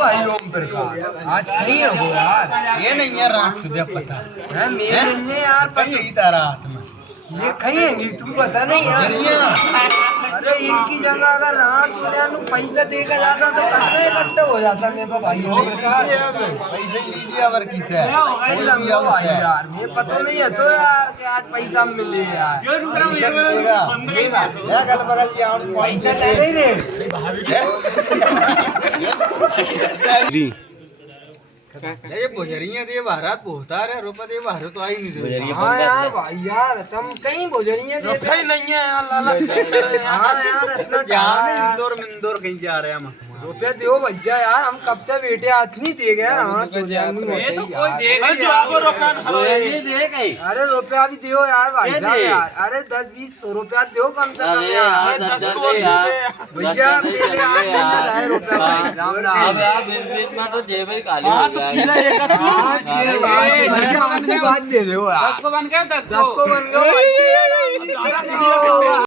भाई ओम प्रकाश आज कहीं है वो यार। ये नहीं यार रात खुदा पता है मेरे नहीं है यार कहीं यही तारा हाथ में ये कहीं है तू पता नहीं यार। अरे इनकी जगह अगर रात चुड़ैल पैसा देखा जाता तो कितना इकट्ठा हो जाता मेरे पास भाई ओम प्रकाश। पैसे लीजिए अबर किसे नहीं लंबा भाई यार मुझे पता नहीं है तो यार कि आज पैसा मिले यार। पैसा मिलेगा या गल बगल जाओ पैसा दे रे ये भोजरियां दे भारत बहुत आ रहे रुपए दे भारत तो आई नहीं रहे। हाँ यार भाई यार तुम कहीं भोजरियां दे रुपए नहीं है यार लाला। हाँ यार इतना यहाँ इंदौर कहीं जा रहे हैं हम रुपया दो भैया यार हम कब से बैठे हाथ नहीं दे गए। हाँ ये तो कोई देगा जो आपको रुपया ये दे गई। अरे रुपया भी दो यार भाई साहब यार। अरे 10-20 रुपया दो कम से कम यार। 10 को भैया मेरे हाथ में ना रहे रुपया भाई राम राम। अब यार बीच में तो जेब ही खाली हाँ हो तो जाएगी। खीरा एक भैया हमको बात दे दो यार। 10 को बन गया 10 को बन गया।